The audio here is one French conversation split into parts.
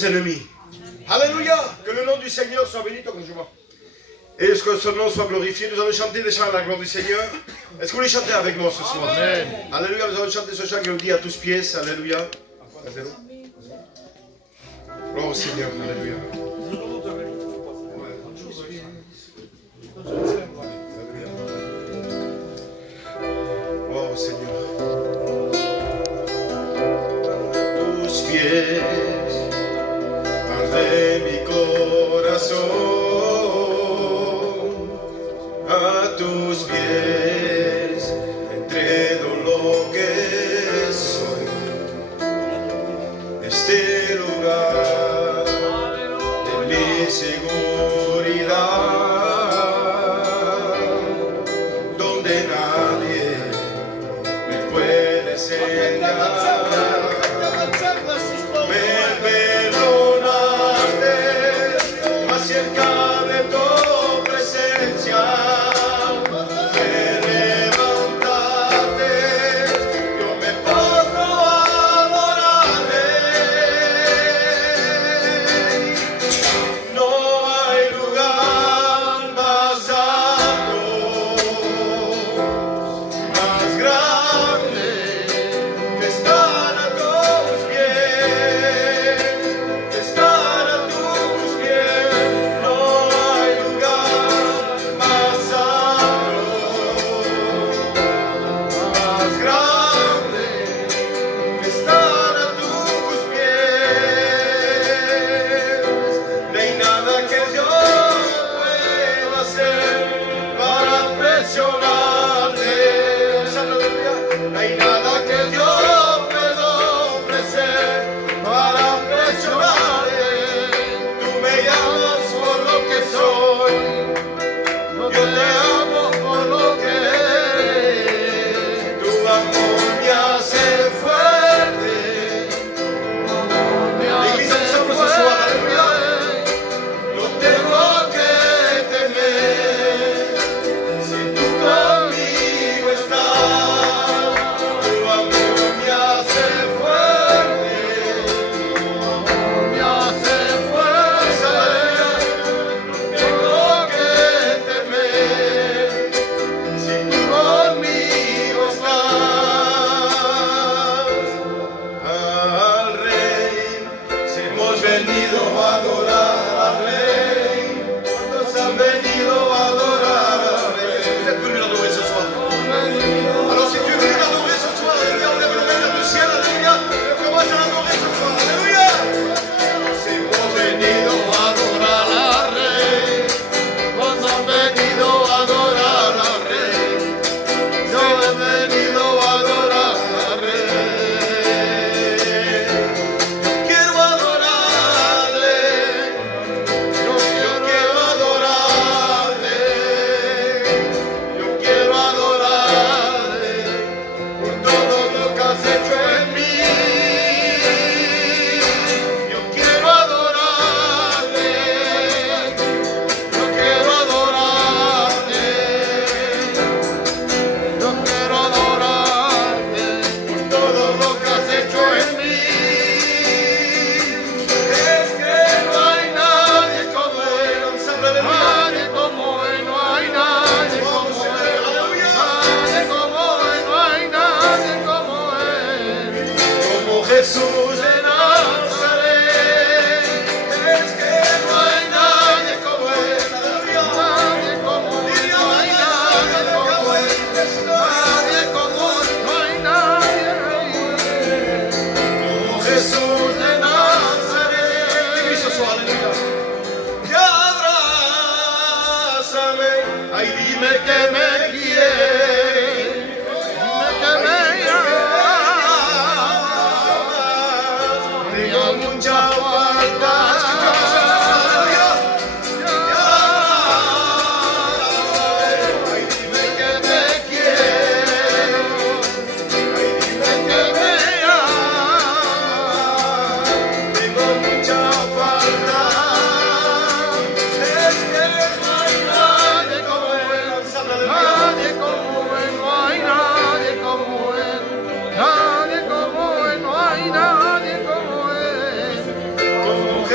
Ennemis. Alléluia. Que le nom du Seigneur soit béni, comme je vois. Et que son nom soit glorifié. Nous allons chanter des chants à la gloire du Seigneur. Est-ce que vous voulez chanter avec moi ce soir? Amen. Alléluia. Nous allons chanter ce chant qui nous dit à tous pièces. Alléluia. Gloire au Seigneur. Alléluia. Gloire au Seigneur. Tous pies. De mi corazón a tus pies entrego lo que soy. Este lugar de mi seguridad, donde nadie me puede señalar. Cerca de tu presencia, me levantaste, yo me pongo a adorarte. No hay lugar más alto, más grande que estar a tus pies, que estar a tus pies. Quiero adorarle.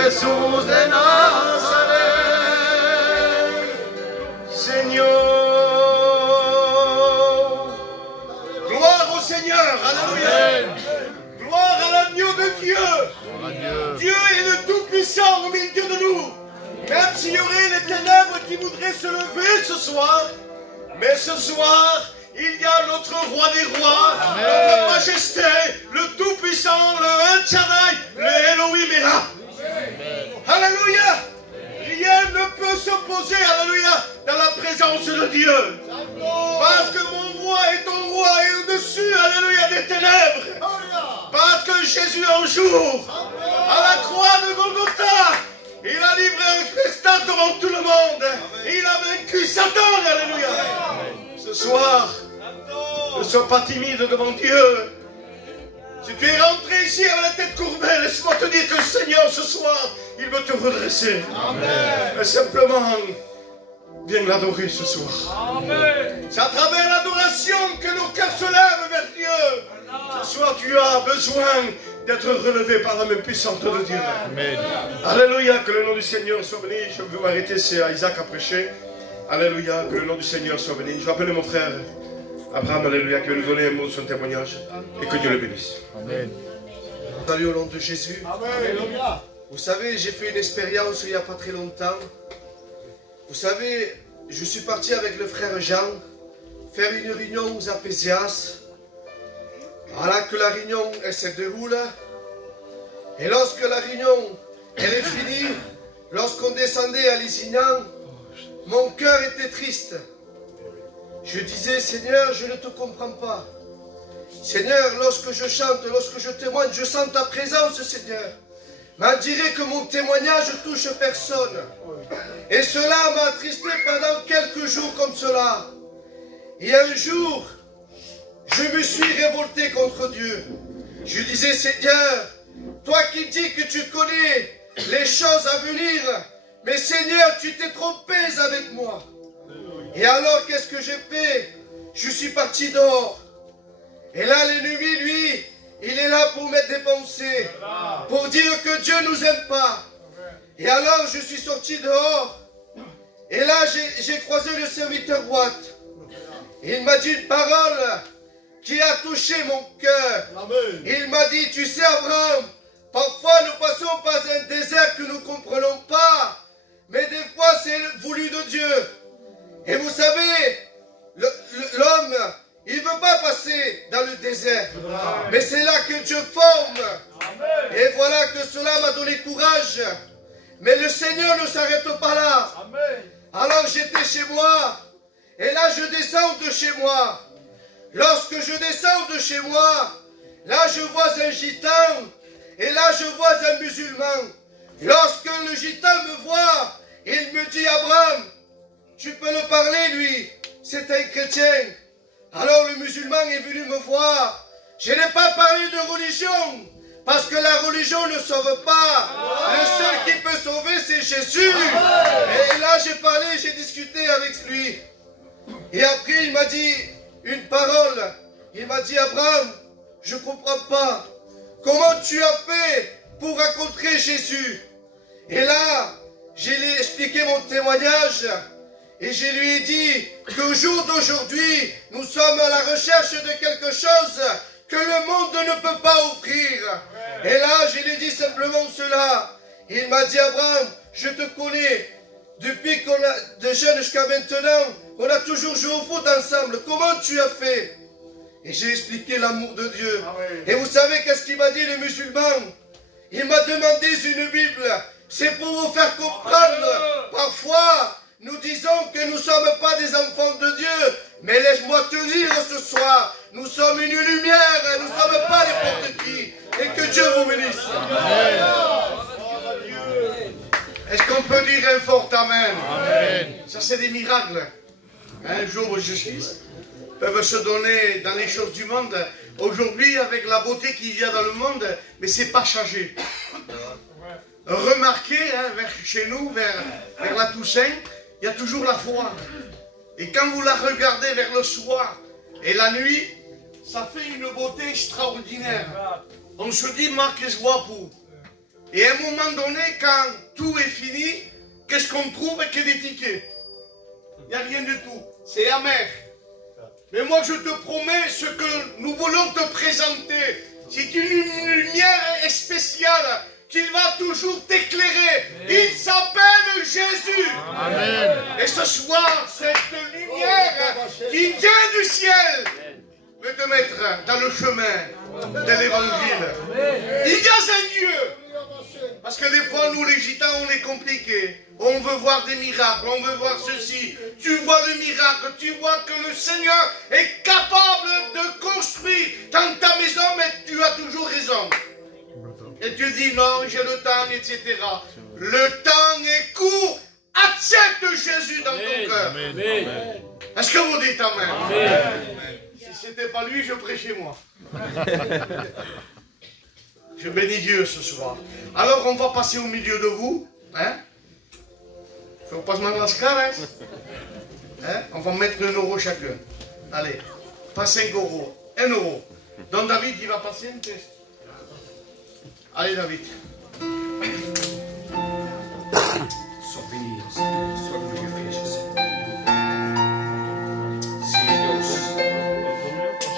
Jesús de Nazaret, Seigneur. Gloire au Seigneur, alléluia. Gloire à l'agneau de Dieu. Dieu est le Tout-Puissant au milieu de nous. Même s'il y aurait les ténèbres qui voudraient se lever ce soir, mais ce soir, il y a notre roi des rois, notre majesté, le Tout-Puissant, le El Shaddai, le Elohim est là. Alléluia. Rien ne peut s'opposer, alléluia, dans la présence de Dieu. Parce que mon roi est ton roi et au-dessus, alléluia, des ténèbres. Parce que Jésus un jour, à la croix de Golgotha, il a livré un festin devant tout le monde. Il a vaincu Satan, alléluia. Ce soir, ne sois pas timide devant Dieu. Si tu es rentré ici avec la tête courbée, laisse-moi te dire que le Seigneur, ce soir, il veut te redresser. Et simplement, viens l'adorer ce soir. C'est à travers l'adoration que nos cœurs se lèvent vers Dieu. Ce soir, tu as besoin d'être relevé par la main puissante de Dieu. Amen. Alléluia, que le nom du Seigneur soit béni. Je veux m'arrêter, c'est à Isaac à prêcher. Alléluia, que le nom du Seigneur soit béni. Je vais appeler mon frère Abraham, alléluia, qui va nous donner un mot de son témoignage. Et que Dieu le bénisse. Amen. Salut au nom de Jésus. Amen. Vous savez, j'ai fait une expérience il n'y a pas très longtemps. Vous savez, je suis parti avec le frère Jean faire une réunion aux Apésias. Voilà que la réunion, elle se déroule. Et lorsque la réunion, elle est finie, lorsqu'on descendait à Lisignan, mon cœur était triste. Je disais, Seigneur, je ne te comprends pas. Seigneur, lorsque je chante, lorsque je témoigne, je sens ta présence, Seigneur. Mais on dirait que mon témoignage touche personne. Et cela m'a attristé pendant quelques jours comme cela. Et un jour, je me suis révolté contre Dieu. Je disais, Seigneur, toi qui dis que tu connais les choses à venir, mais Seigneur, tu t'es trompé avec moi. Et alors, qu'est-ce que j'ai fait? Je suis parti dehors. Et là, l'ennemi, lui, il est là pour mettre des pensées, pour dire que Dieu ne nous aime pas. Et alors, je suis sorti dehors. Et là, j'ai croisé le serviteur Watt. Il m'a dit une parole qui a touché mon cœur. Il m'a dit, tu sais, Abraham, parfois nous passons par un désert que nous ne comprenons pas, mais des fois c'est voulu de Dieu. Et vous savez, l'homme, il ne veut pas passer dans le désert, mais c'est là que Dieu forme. Et voilà que cela m'a donné courage. Mais le Seigneur ne s'arrête pas là. Alors j'étais chez moi, et là je descends de chez moi. Lorsque je descends de chez moi, là je vois un gitan, et là je vois un musulman. Lorsque le gitan me voit, il me dit, Abraham, tu peux le parler lui, c'est un chrétien. Alors le musulman est venu me voir. Je n'ai pas parlé de religion, parce que la religion ne sauve pas. Le seul qui peut sauver, c'est Jésus. Et là j'ai parlé, j'ai discuté avec lui. Et après il m'a dit une parole. Il m'a dit, Abraham, je ne comprends pas. Comment tu as fait pour rencontrer Jésus? Et là, je lui ai expliqué mon témoignage. Et je lui ai dit qu'au jour d'aujourd'hui, nous sommes à la recherche de quelque chose que le monde ne peut pas offrir. Et là, je lui ai dit simplement cela. Il m'a dit, Abraham, je te connais. Depuis qu'on a de jeunes jusqu'à maintenant, on a toujours joué au foot ensemble. Comment tu as fait? Et j'ai expliqué l'amour de Dieu. Et vous savez qu'est-ce qu'il m'a dit le musulman? Il m'a demandé une Bible. C'est pour vous faire comprendre. Parfois, nous disons que nous ne sommes pas des enfants de Dieu. Mais laisse-moi te dire ce soir, nous sommes une lumière. Nous ne sommes pas n'importe qui. Et que Dieu vous bénisse. Est-ce qu'on peut dire un fort Amen? Amen. Ça, c'est des miracles. Un jour, Jésus peuvent se donner dans les choses du monde. Aujourd'hui, avec la beauté qu'il y a dans le monde, mais c'est pas changé. Remarquez, vers chez nous, vers la Toussaint, il y a toujours la foi. Et quand vous la regardez vers le soir et la nuit, ça fait une beauté extraordinaire. On se dit, Marc est guapo. Et à un moment donné, quand tout est fini, qu'est-ce qu'on trouve que des tickets? Il n'y a rien du tout. C'est amer. Mais moi, je te promets, ce que nous voulons te présenter, c'est une lumière spéciale qui va toujours t'éclairer. Il s'appelle Jésus. Amen. Et ce soir, cette lumière qui vient du ciel veut te mettre dans le chemin de l'évangile. Il y a un Dieu. Parce que des fois, nous les gitans, on est compliqués. On veut voir des miracles, on veut voir ceci. Tu vois le miracle, tu vois que le Seigneur est capable de construire dans ta maison, mais tu as toujours raison. Et tu dis non, j'ai le temps, etc. Le temps est court. Accepte Jésus dans ton cœur. Est-ce que vous dites amen? Si ce n'était pas lui, je prêchais moi. Je bénis Dieu ce soir. Alors on va passer au milieu de vous. Hein? Faut pas se mascarer. Hein? On va mettre 1 euro chacun. Allez, pas 5 euros. 1 euro. Donc David, il va passer un test. Allez David. Sois béni, sois glorifié Jésus.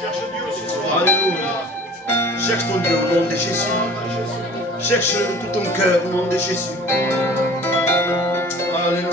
Cherche Dieu ce soir. Alléluia. Cherche ton Dieu au nom de Jésus. Cherche-le de tout ton cœur au nom de Jésus. Alléluia.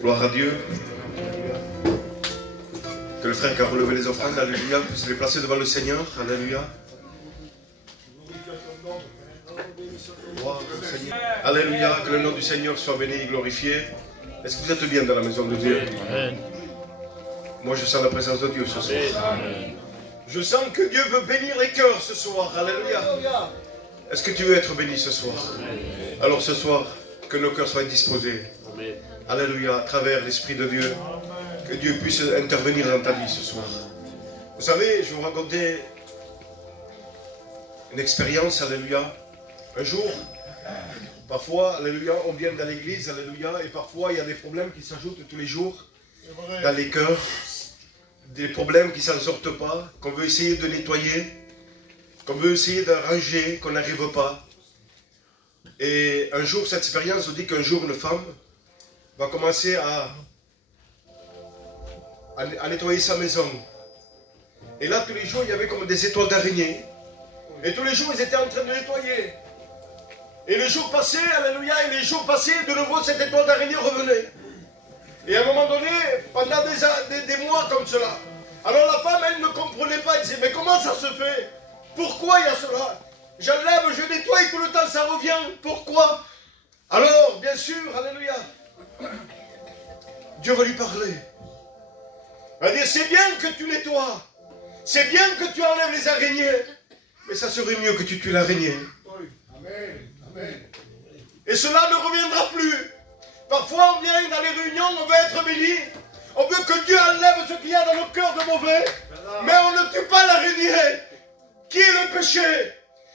Gloire à Dieu. Que le frère qui a relevé les offrandes, alléluia, puisse les placer devant le Seigneur, alléluia. Gloire au Seigneur. Alléluia, que le nom du Seigneur soit béni et glorifié. Est-ce que vous êtes bien dans la maison de Dieu? Amen. Moi je sens la présence de Dieu ce soir. Amen. Je sens que Dieu veut bénir les cœurs ce soir, alléluia. Est-ce que tu veux être béni ce soir? Amen. Alors ce soir, que nos cœurs soient disposés. Amen. Alléluia, à travers l'Esprit de Dieu, que Dieu puisse intervenir dans ta vie ce soir. Vous savez, je vous racontais une expérience, alléluia. Un jour, Parfois, alléluia, on vient dans l'église, alléluia, et parfois il y a des problèmes qui s'ajoutent tous les jours dans les cœurs, des problèmes qui ne s'en sortent pas, qu'on veut essayer de nettoyer, qu'on veut essayer d'arranger, qu'on n'arrive pas. Et un jour, cette expérience nous dit qu'un jour, une femme va commencer à nettoyer sa maison. Et là, tous les jours, il y avait comme des étoiles d'araignée. Et tous les jours, ils étaient en train de nettoyer. Et le jour passé, alléluia, et les jours passés, de nouveau, cette étoile d'araignée revenait. Et à un moment donné, pendant des mois comme cela, alors la femme, elle ne comprenait pas, elle disait, mais comment ça se fait? Pourquoi il y a cela? J'enlève, je nettoie, et tout le temps ça revient. Pourquoi? Alors, bien sûr, alléluia, Dieu va lui parler. Il va dire, c'est bien que tu nettoies. C'est bien que tu enlèves les araignées. Mais ça serait mieux que tu tues l'araignée. Et cela ne reviendra plus. Parfois, on vient dans les réunions, on veut être béni. On veut que Dieu enlève ce qu'il y a dans nos cœurs de mauvais. Mais on ne tue pas l'araignée. Qui est le péché?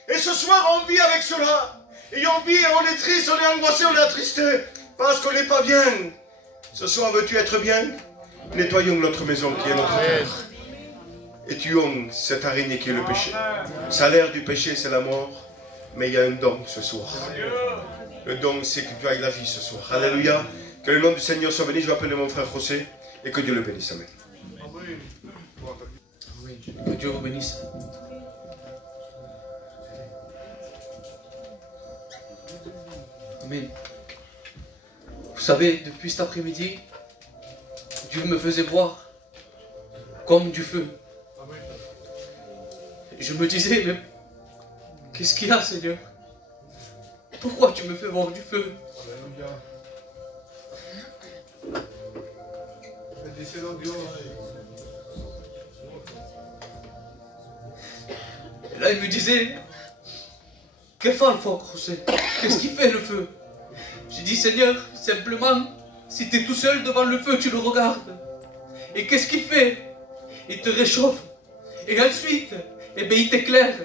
Et ce soir, on vit avec cela. Et on vit, et on est triste, on est angoissé, on est attristé. Parce qu'on n'est pas bien. Ce soir, veux-tu être bien? Nettoyons notre maison qui est notre cœur. Et tuons cette araignée qui est le péché. Le salaire du péché, c'est la mort. Mais il y a un don ce soir. Le don, c'est que tu ailles la vie ce soir. Alléluia. Que le nom du Seigneur soit béni. Je vais appeler mon frère José. Et que Dieu le bénisse. Amen. Que Dieu vous bénisse. Amen. Vous savez, depuis cet après-midi, Dieu me faisait voir comme du feu. Je me disais, mais qu'est-ce qu'il y a, Seigneur? Pourquoi tu me fais voir du feu? Et là, il me disait, que fait le feu, José? Qu'est-ce qui fait le feu? J'ai dit, Seigneur, simplement, si tu es tout seul devant le feu, tu le regardes. Et qu'est-ce qu'il fait? Il te réchauffe. Et ensuite, eh bien, il t'éclaire.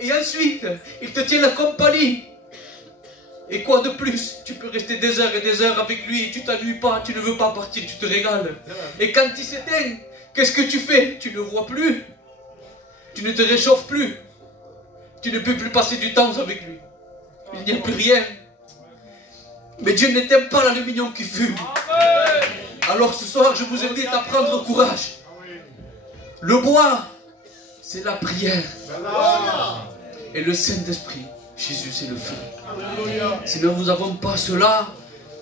Et ensuite, il te tient la compagnie. Et quoi de plus? Tu peux rester des heures et des heures avec lui, tu t'ennuies pas, tu ne veux pas partir, tu te régales. Et quand il s'éteint, qu'est-ce que tu fais? Tu ne vois plus. Tu ne te réchauffes plus. Tu ne peux plus passer du temps avec lui. Il n'y a plus rien. Mais Dieu n'éteint pas l'aluminium qui fume. Alors ce soir, je vous invite à prendre courage. Le bois, c'est la prière. Et le Saint-Esprit, Jésus, c'est le feu. Si nous n'avons pas cela,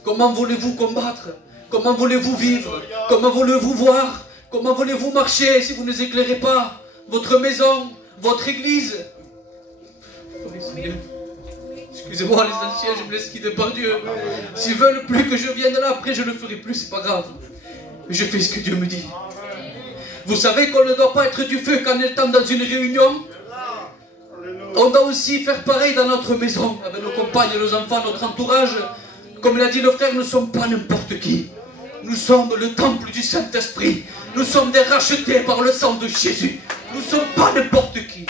comment voulez-vous combattre? Comment voulez-vous vivre? Comment voulez-vous voir? Comment voulez-vous marcher si vous ne éclairez pas votre maison, votre église? Excusez-moi les anciens, je me laisse quitter par Dieu. S'ils veulent plus que je vienne là, après je ne le ferai plus, c'est pas grave. Mais je fais ce que Dieu me dit. Vous savez qu'on ne doit pas être du feu quand on est dans une réunion. On doit aussi faire pareil dans notre maison, avec nos compagnes, nos enfants, notre entourage. Comme l'a dit le frère, nous ne sommes pas n'importe qui. Nous sommes le temple du Saint-Esprit. Nous sommes des rachetés par le sang de Jésus. Nous ne sommes pas n'importe qui.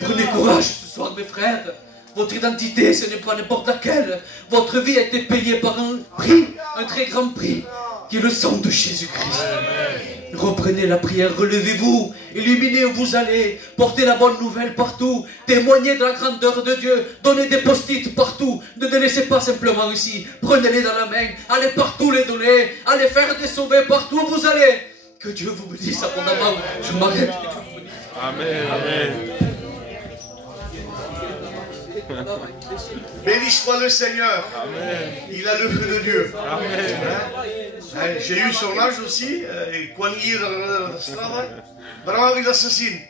Prenez courage ce soir, mes frères. Votre identité, ce n'est pas n'importe laquelle. Votre vie a été payée par un prix, un très grand prix, qui est le sang de Jésus-Christ. Reprenez la prière, relevez-vous, illuminez où vous allez, portez la bonne nouvelle partout, témoignez de la grandeur de Dieu, donnez des post-it partout, ne les laissez pas simplement ici, prenez-les dans la main, allez partout les donner, allez faire des sauvés partout où vous allez. Que Dieu vous bénisse abondamment. Je m'arrête. Amen. Amen. Béni soit le Seigneur. Amen. Il a le feu de Dieu. Amen. J'ai eu son âge aussi. Vraiment, il assassine.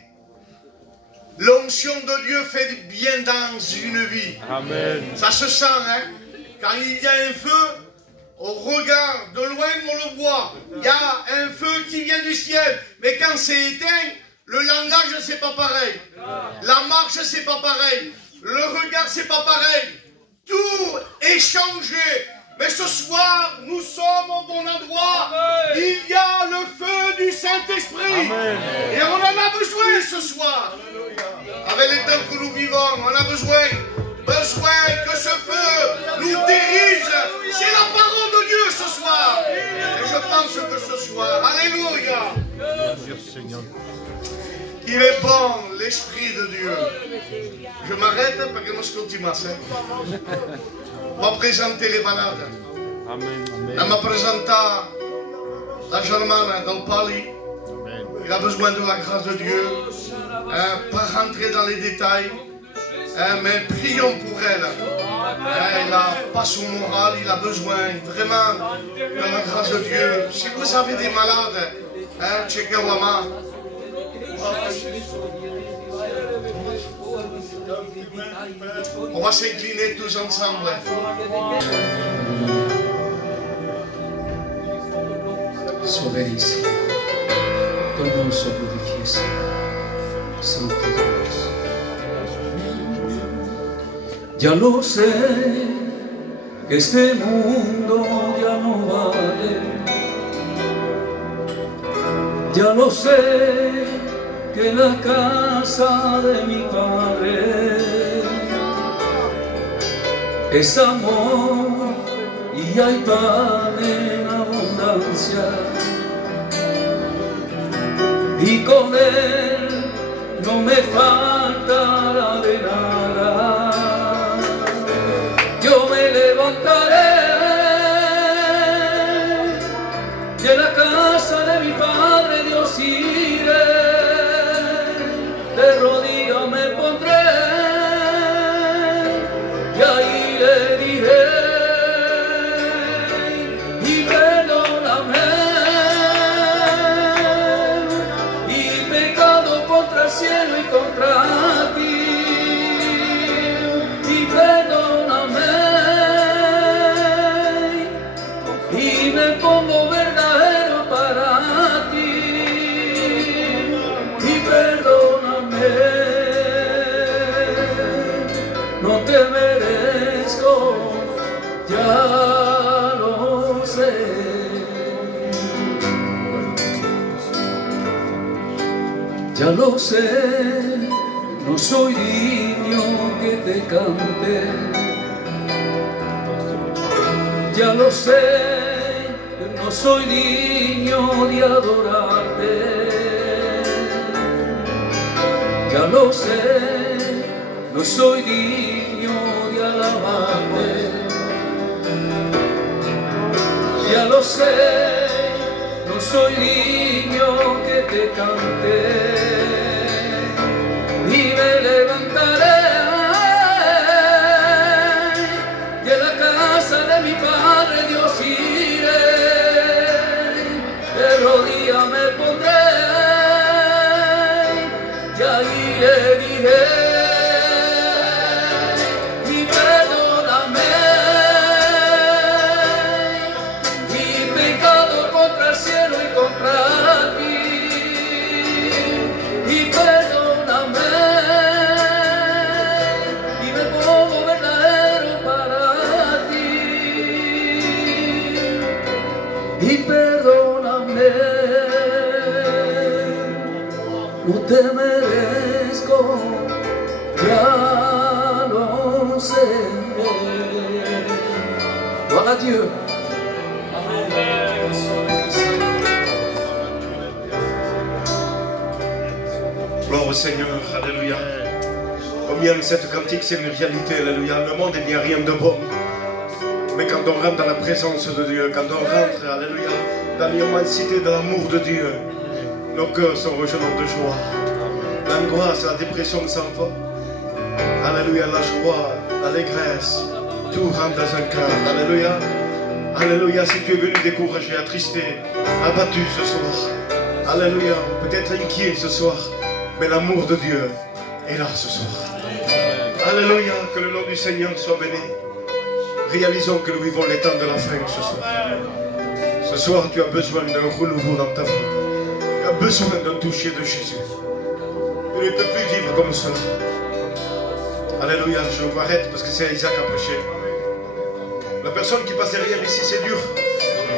L'onction de Dieu fait bien dans une vie. Amen. Ça se sent, hein. Quand il y a un feu, on regarde de loin, on le voit. Il y a un feu qui vient du ciel. Mais quand c'est éteint, le langage, c'est pas pareil. La marche, c'est pas pareil. Le regard, c'est pas pareil. Tout est changé. Mais ce soir, nous sommes au bon endroit. Il y a le feu du Saint-Esprit. Et on en a besoin ce soir. Avec les temps que nous vivons, on a besoin besoin que ce feu nous dirige. C'est la parole de Dieu ce soir. Et je pense que ce soir, alléluia, il est bon, l'Esprit de Dieu. Je m'arrête parce que nous continuons. On va présenter les malades. On va présenter la Germane dans le Pali. Il a besoin de la grâce de Dieu. Pas rentrer dans les détails. Mais prions pour elle. Il n'a pas son moral, il a besoin vraiment de la grâce de Dieu. Si vous avez des malades, checkez-moi. On va s'incliner tous ensemble. Sois béni, Seigneur. Ton nom soit glorifié, Seigneur. Santo Dios. Ya lo sé, que este mundo ya no vale. Ya lo sé, que la casa de mi padre es amor y hay pan en abundancia. Y con él no me faltará de nada. Yo me levantaré y en la casa de mi Padre Dios iré, de rodillas me pondré y ahí le diré, y perdóname, y pecado contra el cielo y contra ti, y perdóname, y me pongo verdadero para ti, y perdóname, no te merezco, ya lo sé. Ya lo sé, no soy digno que te cante. Ya lo sé, no soy digno de adorarte. Ya lo sé, no soy digno de alabarte. Ya lo sé, no soy digno que te cante. Y me levantaré y en la casa de mi Padre Dios iré, de rodillas me pondré y ahí le diré, y perdóname, y pecado contra el cielo y contra ti, y perdóname, y me pongo verdadero para ti, y perdóname, no te merezco, ya lo sé. Gloire à Dieu. Gloire au Seigneur, alléluia. Combien cette cantique c'est une réalité, alléluia. Le monde il n'y a rien de bon. Mais quand on rentre dans la présence de Dieu, quand on rentre, alléluia, dans l'immensité de l'amour de Dieu, nos cœurs sont rejoints de joie. L'angoisse, la dépression s'en va. Alléluia, la joie, l'allégresse, tout rentre dans un cœur. Alléluia. Alléluia, si tu es venu découragé, attristé, abattu ce soir. Alléluia, peut-être inquiet ce soir, mais l'amour de Dieu est là ce soir. Alléluia, que le nom du Seigneur soit béni. Réalisons que nous vivons les temps de la fin ce soir. Ce soir, tu as besoin d'un renouveau dans ta vie. Tu as besoin d'un toucher de Jésus. Tu ne peux plus vivre comme cela. Alléluia, je m'arrête parce que c'est Isaac à prêcher. La personne qui passe derrière ici, c'est dur.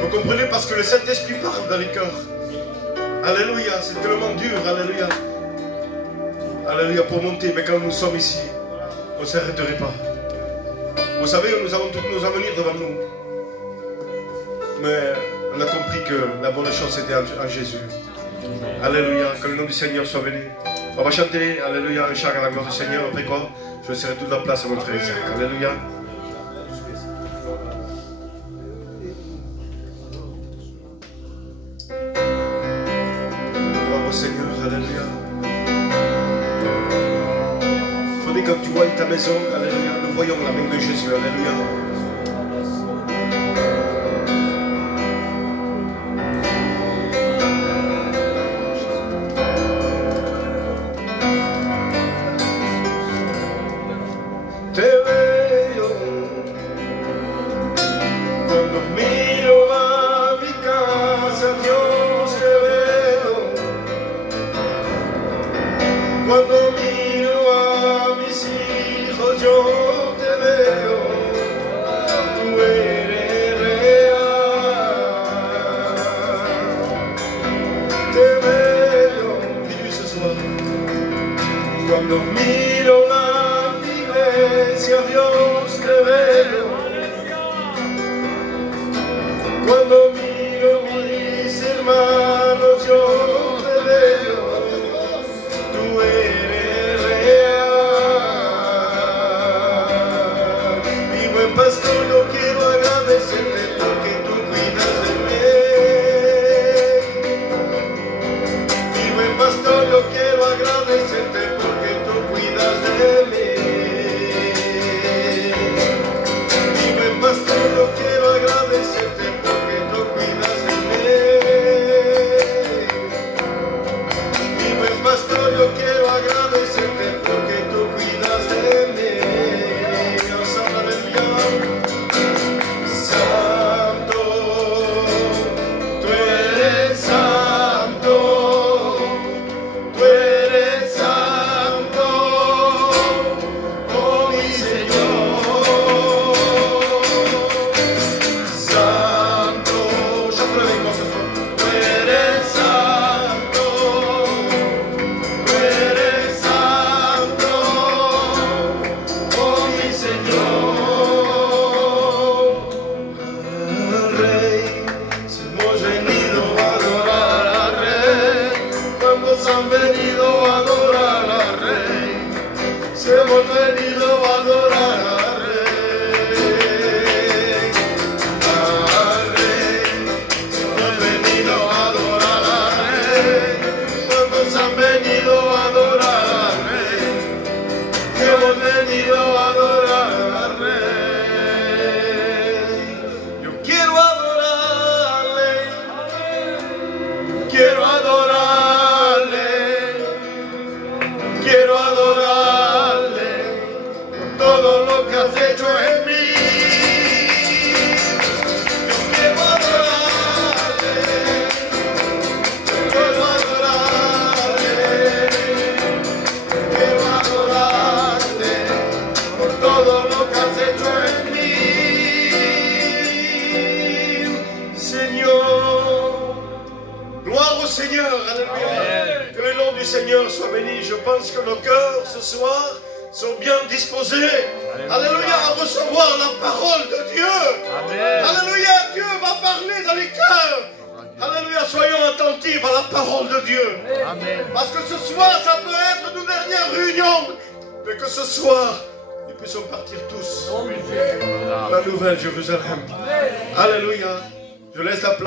Vous comprenez, parce que le Saint-Esprit parle dans les cœurs. Alléluia, c'est tellement dur, alléluia. Alléluia, pour monter, mais quand nous sommes ici, on ne s'arrêterait pas. Vous savez, nous avons tous nos avenirs devant nous. Mais on a compris que la bonne chose c'était en Jésus. Alléluia, que le nom du Seigneur soit béni. On va chanter, Alléluia, un chant à la gloire du Seigneur. Après quoi, je laisserai toute la place à mon frère Isaac. Alléluia. Gloire au Seigneur, Alléluia. Il faudrait que tu vois ta maison, Alléluia. Nous voyons la main de Jésus, Alléluia.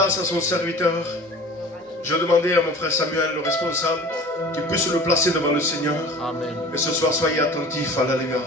À son serviteur, je demandais à mon frère Samuel, le responsable, qu'il puisse le placer devant le Seigneur. Amen. Et ce soir, soyez attentifs, alléluia.